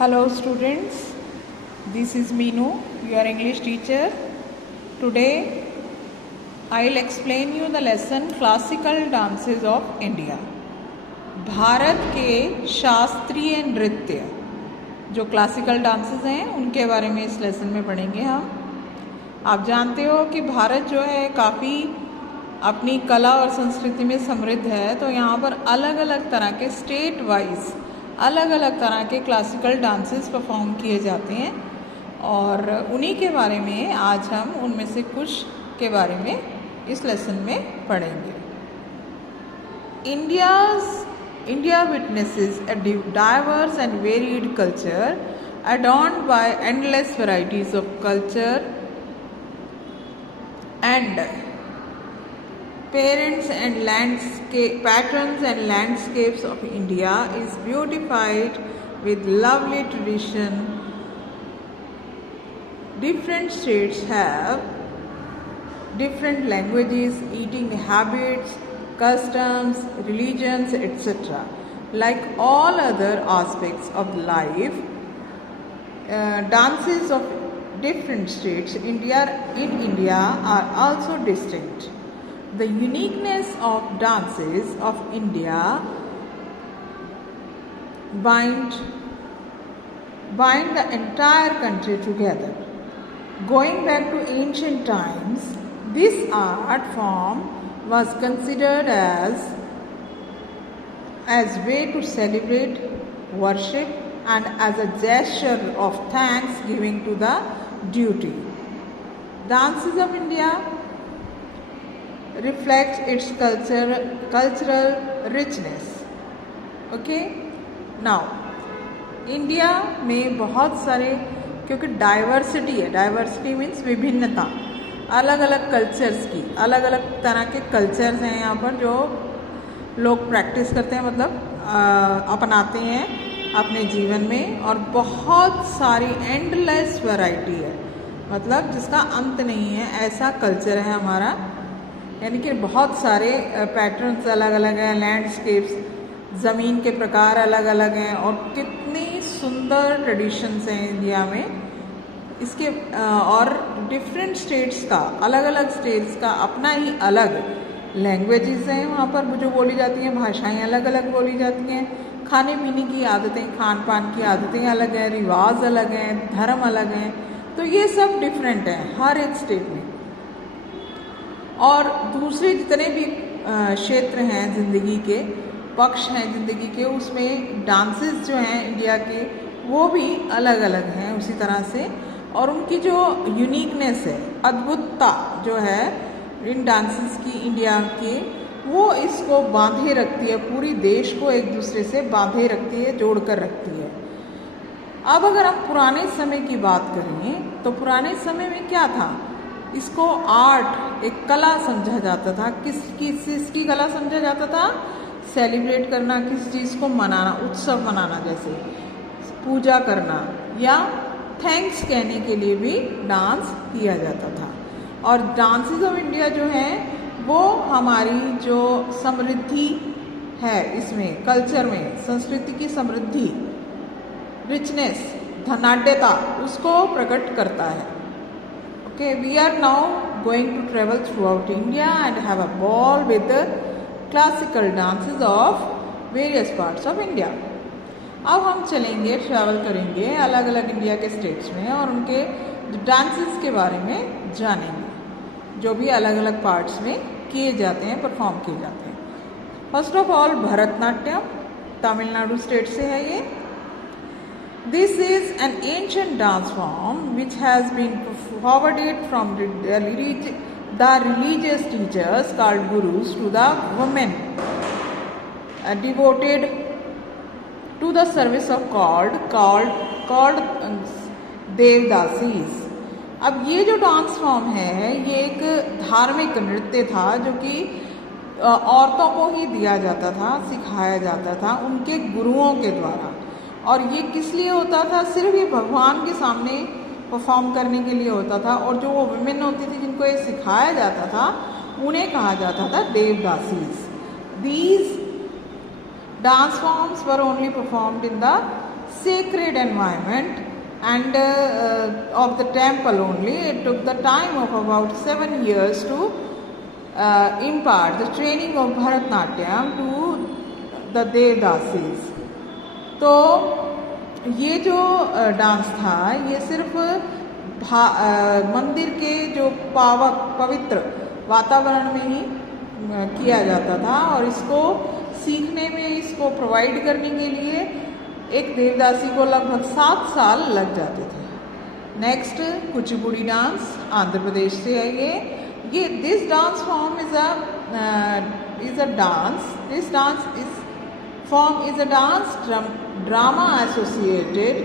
Hello students, this is Meenu, your English teacher. Today I'll explain you the lesson Classical Dances of India. Bharat के शास्त्रीय नृत्य जो classical dances हैं उनके बारे में इस लेसन में पढ़ेंगे हम। आप जानते हो कि भारत जो है काफ़ी अपनी कला और संस्कृति में समृद्ध है, तो यहाँ पर अलग अलग तरह के स्टेट वाइज अलग अलग तरह के क्लासिकल डांसेस परफॉर्म किए जाते हैं और उन्हीं के बारे में आज हम उनमें से कुछ के बारे में इस लेसन में पढ़ेंगे। India witnesses a diverse and varied culture adorned by endless varieties of culture and patterns and landscapes of India is beautified with lovely tradition. Different states have different languages, eating habits, customs, religions, etc. Like all other aspects of life, dances of different states in India are also distinct. The uniqueness of dances of India bind the entire country together. Going back to ancient times, this art form was considered as way to celebrate, worship, and as a gesture of thanksgiving to the deity. Dances of India reflects its cultural richness. Okay? Now, India में बहुत सारे, क्योंकि diversity है, diversity means विभिन्नता, अलग अलग cultures की, अलग अलग तरह के कल्चर्स हैं यहाँ पर जो लोग प्रैक्टिस करते हैं, मतलब अपनाते हैं अपने जीवन में, और बहुत सारी एंडलेस वैरायटी है, मतलब जिसका अंत नहीं है, ऐसा कल्चर है हमारा। यानी कि बहुत सारे पैटर्न्स अलग अलग हैं, लैंडस्केप्स, ज़मीन के प्रकार अलग अलग हैं, और कितनी सुंदर ट्रेडिशंस हैं इंडिया में इसके। और डिफरेंट स्टेट्स का, अलग अलग स्टेट्स का अपना ही अलग लैंग्वेजेस हैं वहाँ पर जो बोली जाती हैं, भाषाएं अलग अलग बोली जाती हैं, खाने पीने की आदतें, खान पान की आदतें अलग हैं, रिवाज अलग हैं, धर्म अलग हैं, तो ये सब डिफरेंट हैं हर एक स्टेट में। और दूसरे जितने भी क्षेत्र हैं ज़िंदगी के, पक्ष हैं ज़िंदगी के, उसमें डांसेस जो हैं इंडिया के वो भी अलग अलग हैं उसी तरह से, और उनकी जो यूनिकनेस है, अद्भुतता जो है इन डांसेस की इंडिया की, वो इसको बांधे रखती है, पूरी देश को एक दूसरे से बांधे रखती है, जोड़ कर रखती है। अब अगर हम पुराने समय की बात करें तो पुराने समय में क्या था, इसको आर्ट, एक कला समझा जाता था। किसकी कला समझा जाता था? सेलिब्रेट करना, किसी चीज़ को मनाना, उत्सव मनाना, जैसे पूजा करना, या थैंक्स कहने के लिए भी डांस किया जाता था। और डांसेस ऑफ इंडिया जो हैं वो हमारी जो समृद्धि है इसमें, कल्चर में, संस्कृति की समृद्धि, रिचनेस, धनाढ्यता, उसको प्रकट करता है। Okay, we are now going to travel throughout India and have a ball with the classical dances of various parts of India. अब हम चलेंगे, ट्रैवल करेंगे अलग अलग इंडिया के स्टेट्स में और उनके डांसेस के बारे में जानेंगे जो भी अलग अलग पार्ट्स में किए जाते हैं, परफॉर्म किए जाते हैं। First of all Bharatanatyam, Tamil Nadu state से है ये। This is an ancient dance form which has been forwarded from the religious teachers called gurus to the women devoted to the service of called devadasis. अब ये जो डांस फॉर्म है ये एक धार्मिक नृत्य था जो कि औरतों को ही दिया जाता था, सिखाया जाता था उनके गुरुओं के द्वारा। और ये किस लिए होता था? सिर्फ ये भगवान के सामने परफॉर्म करने के लिए होता था, और जो वो विमेन होती थी जिनको ये सिखाया जाता था उन्हें कहा जाता था devadasis. These Dance forms were only performed in the sacred environment and of the temple only. It took the time of about 7 years to impart the training of Bharatnatyam to the Devdasis. तो ये जो dance था ये सिर्फ मंदिर के जो पवित्र वातावरण में ही किया जाता था और इसको सीखने में, इसको प्रोवाइड करने के लिए एक देवदासी को लगभग 7 साल लग जाते थे. नेक्स्ट कुचिपुड़ी डांस आंध्र प्रदेश से है ये this dance form is a dance. This dance form is a dance drama associated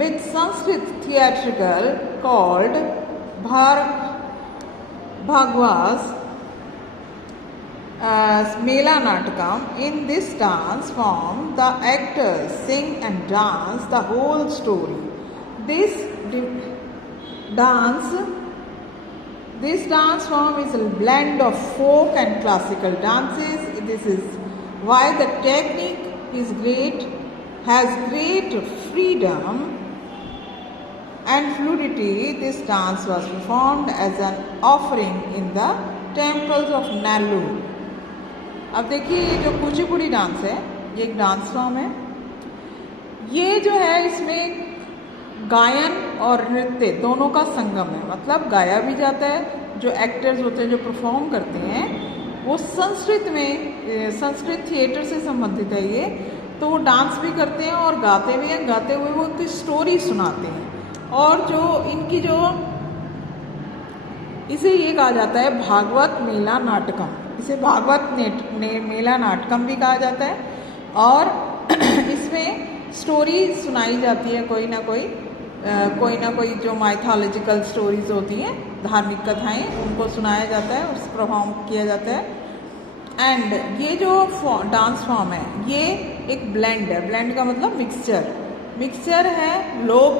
with Sanskrit theatrical called Bhagwas Mela Natakam. In this dance form, the actors sing and dance the whole story. This dance form is a blend of folk and classical dances. This is why the technique is has great freedom and fluidity. This dance was performed as an offering in the temples of Nellore. अब देखिए ये जो Kuchipudi dance है ये एक dance form है. ये जो है इसमें गायन और नृत्य दोनों का संगम है. मतलब गाया भी जाता है, जो एक्टर्स होते हैं जो परफॉर्म करते हैं वो संस्कृत थिएटर से संबंधित है ये, तो वो डांस भी करते हैं और गाते भी हैं. गाते हुए वो एक स्टोरी सुनाते हैं और जो इनकी जो इसे ये कहा जाता है भागवत मेला नाटकम. इसे भागवत मेला नाटकम भी कहा जाता है और इसमें स्टोरी सुनाई जाती है, कोई ना कोई जो माइथोलॉजिकल स्टोरीज होती हैं, धार्मिक कथाएं, उनको सुनाया जाता है, उस परफॉर्म किया जाता है. एंड ये जो डांस फॉर्म है ये एक ब्लेंड है. ब्लेंड का मतलब मिक्सचर है लोक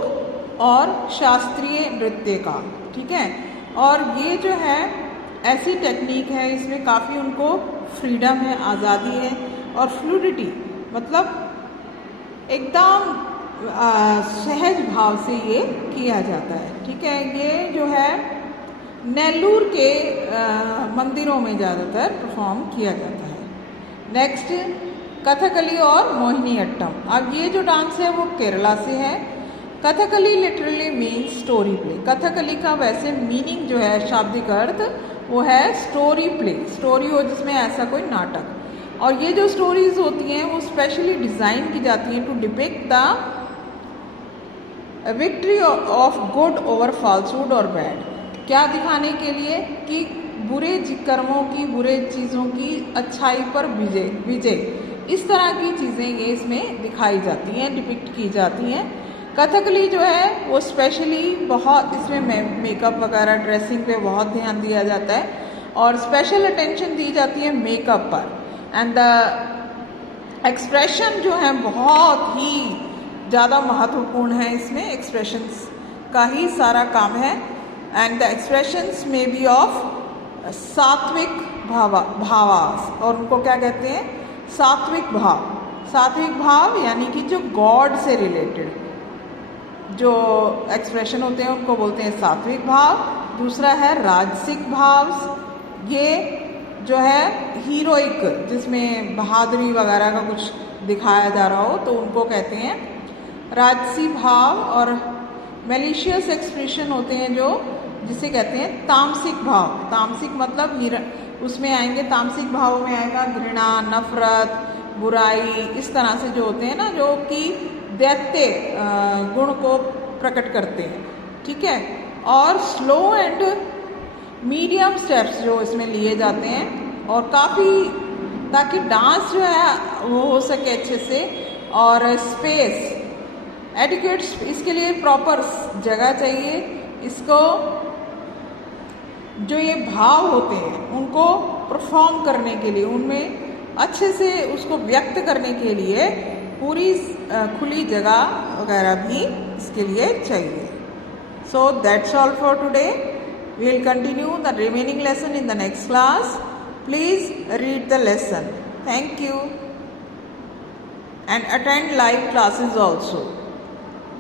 और शास्त्रीय नृत्य का. ठीक है, और ये जो है ऐसी टेक्निक है, इसमें काफ़ी उनको फ्रीडम है, आज़ादी है और फ्लूडिटी, मतलब एकदम सहज भाव से ये किया जाता है. ठीक है, ये जो है नेल्लूर के मंदिरों में ज़्यादातर परफॉर्म किया जाता है. नेक्स्ट कथकली और मोहिनीअट्टम. अब ये जो डांस है वो केरला से है. Kathakali literally means story play. Kathakali का वैसे मीनिंग जो है, शाब्दिक अर्थ, वो है स्टोरी प्ले. स्टोरी हो जिसमें ऐसा कोई नाटक. और ये जो स्टोरीज होती हैं वो स्पेशली डिज़ाइन की जाती हैं to depict the victory of good over falsehood और बैड. क्या दिखाने के लिए कि बुरे कर्मों की, बुरे चीज़ों की अच्छाई पर विजय. इस तरह की चीज़ें ये इसमें दिखाई जाती हैं, डिपिक्ट की जाती हैं. कथकली जो है वो स्पेशली बहुत इसमें मेकअप वगैरह, ड्रेसिंग पे बहुत ध्यान दिया जाता है और स्पेशल अटेंशन दी जाती है मेकअप पर. एंड द एक्सप्रेशन जो है बहुत ही ज़्यादा महत्वपूर्ण है. इसमें एक्सप्रेशंस का ही सारा काम है. एंड द एक्सप्रेशंस में बी ऑफ सात्विक भावास, और उनको क्या कहते हैं, सात्विक भाव. सात्विक भाव यानी कि जो गॉड से रिलेटेड जो एक्सप्रेशन होते हैं उनको बोलते हैं सात्विक भाव. दूसरा है राजसिक भाव. ये जो है हीरोइक, जिसमें बहादुरी वगैरह का कुछ दिखाया जा रहा हो, तो उनको कहते हैं राजसी भाव. और मैलिशियस एक्सप्रेशन होते हैं जो जिसे कहते हैं तामसिक भाव. तामसिक मतलब उसमें आएंगे, तामसिक भावों में आएगा घृणा, नफरत, बुराई, इस तरह से जो होते हैं ना, जो कि दैत्य गुण को प्रकट करते हैं. ठीक है, और स्लो एंड मीडियम स्टेप्स जो इसमें लिए जाते हैं और काफ़ी, ताकि डांस जो है वो हो सके अच्छे से. और स्पेस एडिक्वेट, इसके लिए प्रॉपर जगह चाहिए. इसको जो ये भाव होते हैं उनको परफॉर्म करने के लिए, उनमें अच्छे से उसको व्यक्त करने के लिए पूरी खुली जगह वगैरह भी इसके लिए चाहिए. So that's all for today. We will continue the remaining lesson in the next class. Please read the lesson. Thank you. and attend live classes also.